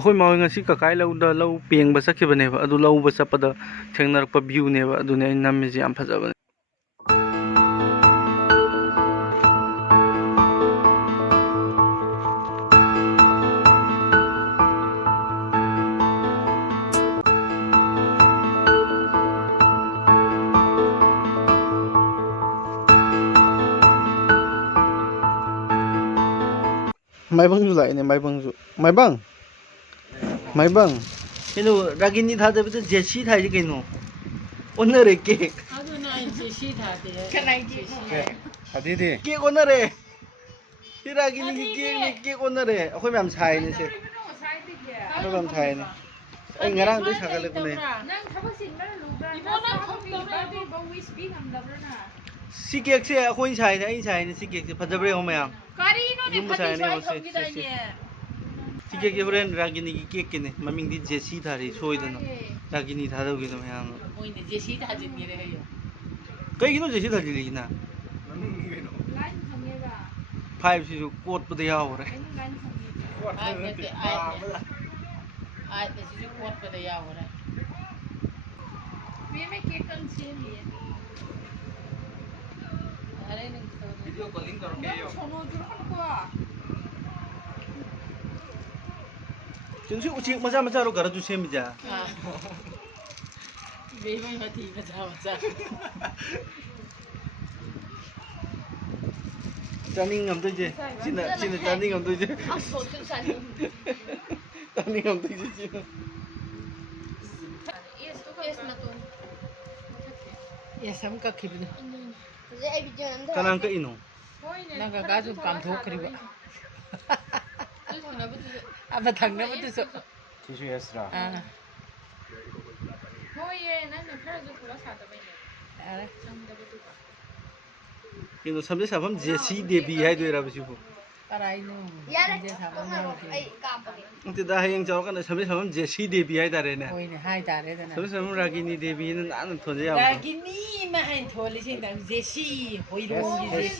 ꯑꯩꯈꯣꯏ ꯃꯥ ꯉꯁꯤ ꯀꯀꯥꯏ ꯂꯧꯗ ꯂꯧ ꯄꯦꯡꯕ ꯆꯠꯈꯤꯕꯅꯦꯕ ꯑꯗꯨ ꯂꯧꯕ ꯆꯠꯄꯗ ꯊꯦꯡꯅꯔꯛꯄ ꯚ꯭ꯌꯨꯅꯦꯕ ꯑꯗꯨꯅꯦ ꯑꯩꯅ ꯅꯝꯃꯤꯁꯦ ꯌꯥꯝ ꯐꯖꯕꯅꯦ 마이방주 라이네 마이방주 마이방 마이방 이노 라기니 다데부터 제시 타이지 개노 오늘의 케이크 아두나 제시 다데 Can get 아디디 케이크 오늘의 이 라기니 케이크 오늘의 아코이 맘 차이네 세 아코이 맘 차이네 anh ngarang tôi sạc lại này si kek se akhoi sai ne ai sai ne si kek se phajabre ho mayam yum sai ne ho se si kek ke horen ragini ki kek ke ne maming di jesi thari soi dana ragini thadau ge no mayam oi ne jesi thajin ni re yo kai gino jesi thari li na 5 si ju kot pa de yaw re ai ne te ai te si ju kot pa de yaw re me ke kan se ni अरे नहीं video calling करके यो छोनो जुरखन को 진수 우치 맞아 맞아로 가라 주세요 미자 매번 맞지 맞아 짜닝 감도 이제 진짜 짜닝 감도 이제 아, 소주 사니. 짜닝 감도 이제 진짜 Yes na to. ये सब का खिबने Kasi ay video nanda. kanang ka ino 나가가지고 감 도크리고 아마 당나부터 지수였으라 아 Hoye, namin pero pula sa tabi niya. 알아 ino samje sabam jesi debi hai doira bisibu 까라이노 Yara. 이제 사람 Ay, kapag. ante da hayang jaw kan samje sabam jesi debi hai dare ne 보이네 하이 다래잖아 samje sabam ragini debi ne nan thonje ya 라기니 마한 돌리신 당 제시 호이로 제시